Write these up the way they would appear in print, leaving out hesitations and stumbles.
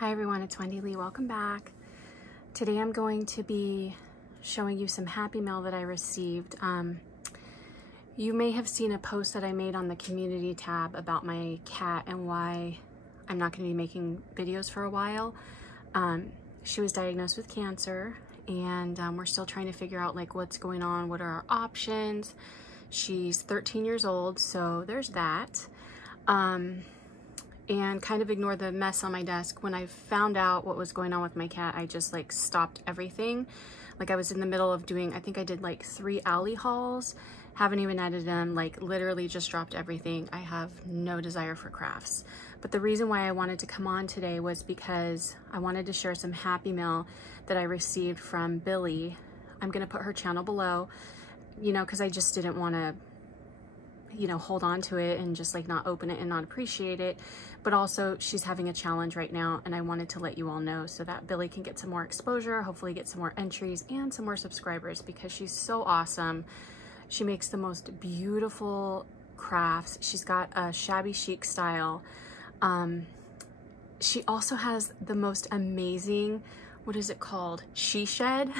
Hi everyone, it's Wendy Lee. Welcome back. Today I'm going to be showing you some happy mail that I received. You may have seen a post that I made on the community tab about my cat and why I'm not going to be making videos for a while. She was diagnosed with cancer and we're still trying to figure out like what's going on, what are our options. She's 13 years old, so there's that. And kind of ignore the mess on my desk. When I found out what was going on with my cat, I just like stopped everything. Like I was in the middle of doing, I think I did like 3 alley hauls, haven't even edited them, like literally just dropped everything. I have no desire for crafts. But the reason why I wanted to come on today was because I wanted to share some happy mail that I received from Billie. I'm gonna put her channel below, you know, because I just didn't want to, you know, hold on to it and just like not open it and not appreciate it. But also she's having a challenge right now and I wanted to let you all know so that Billie can get some more exposure, hopefully get some more entries and some more subscribers because she's so awesome. She makes the most beautiful crafts. She's got a shabby chic style. She also has the most amazing, what is it called? She shed.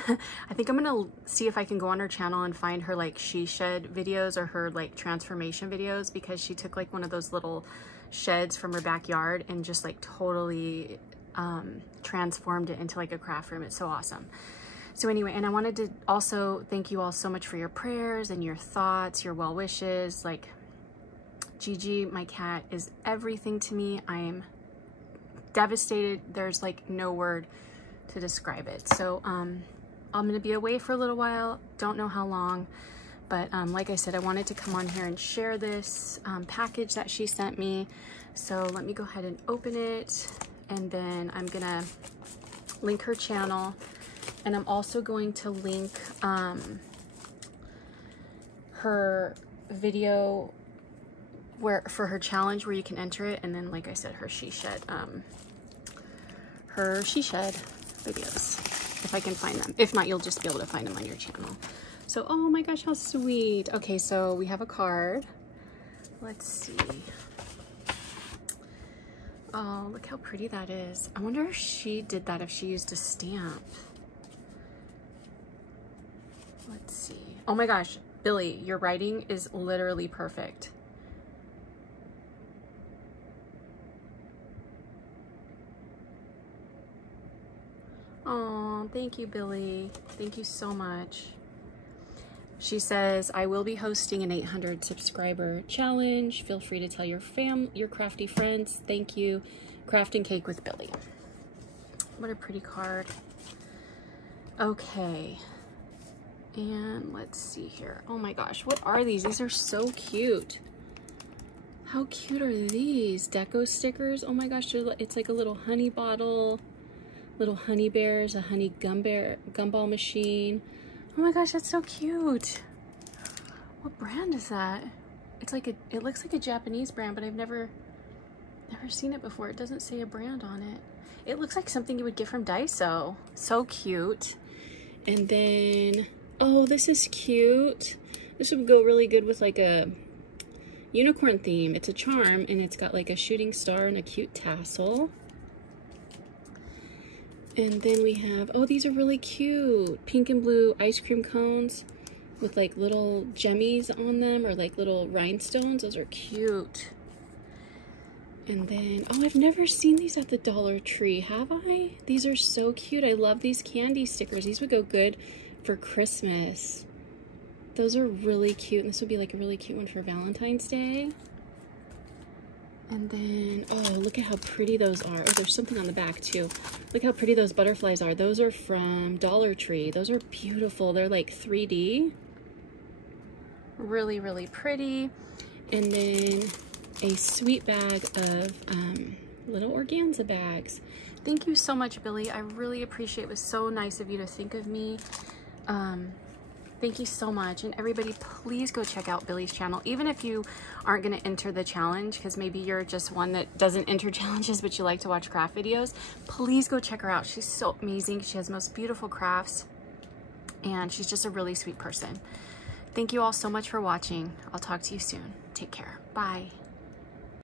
I think I'm gonna see if I can go on her channel and find her like she shed videos or her like transformation videos, because she took like one of those little sheds from her backyard and just like totally transformed it into like a craft room. It's so awesome. So anyway, and I wanted to also thank you all so much for your prayers and your thoughts, your well wishes. Like Gigi, my cat, is everything to me. I'm devastated. There's like no word to describe it. So I'm gonna be away for a little while, don't know how long, but like I said, I wanted to come on here and share this package that she sent me. So let me go ahead and open it, and then I'm gonna link her channel, and I'm also going to link her video where for her challenge where you can enter it, and then like I said, her she shed videos, if I can find them. If not, you'll just be able to find them on your channel. So, oh my gosh, how sweet. Okay, so we have a card. Let's see. Oh, look how pretty that is. I wonder if she did that, if she used a stamp. Let's see. Oh my gosh, Billie, your writing is literally perfect. Oh, thank you, Billie. Thank you so much. She says, I will be hosting an 800 subscriber challenge. Feel free to tell your crafty friends. Thank you. Craft and Cake with Billie. What a pretty card. Okay. And let's see here. Oh my gosh, what are these? These are so cute. How cute are these? Deco stickers. Oh my gosh, it's like a little honey bottle. Little honey bears, a honey gumball machine. Oh my gosh, that's so cute. What brand is that? It's like it looks like a Japanese brand, but I've never seen it before. It doesn't say a brand on it. It looks like something you would get from Daiso. So cute. And then, oh, this is cute. This would go really good with like a unicorn theme. It's a charm and it's got like a shooting star and a cute tassel. And then we have, oh, these are really cute. Pink and blue ice cream cones with like little gemmies on them, or like little rhinestones. Those are cute. And then, oh, I've never seen these at the Dollar Tree, have I? These are so cute. I love these candy stickers. These would go good for Christmas. Those are really cute. And this would be like a really cute one for Valentine's Day. And then, oh, look at how pretty those are. Oh, there's something on the back too. Look how pretty those butterflies are. Those are from Dollar Tree. Those are beautiful. They're like 3D. Really, really pretty. And then a sweet bag of little organza bags. Thank you so much, Billie. I really appreciate it. It was so nice of you to think of me. Thank you so much. And everybody, please go check out Billie's channel. Even if you aren't going to enter the challenge, because maybe you're just one that doesn't enter challenges, but you like to watch craft videos, please go check her out. She's so amazing. She has the most beautiful crafts, and she's just a really sweet person. Thank you all so much for watching. I'll talk to you soon. Take care. Bye.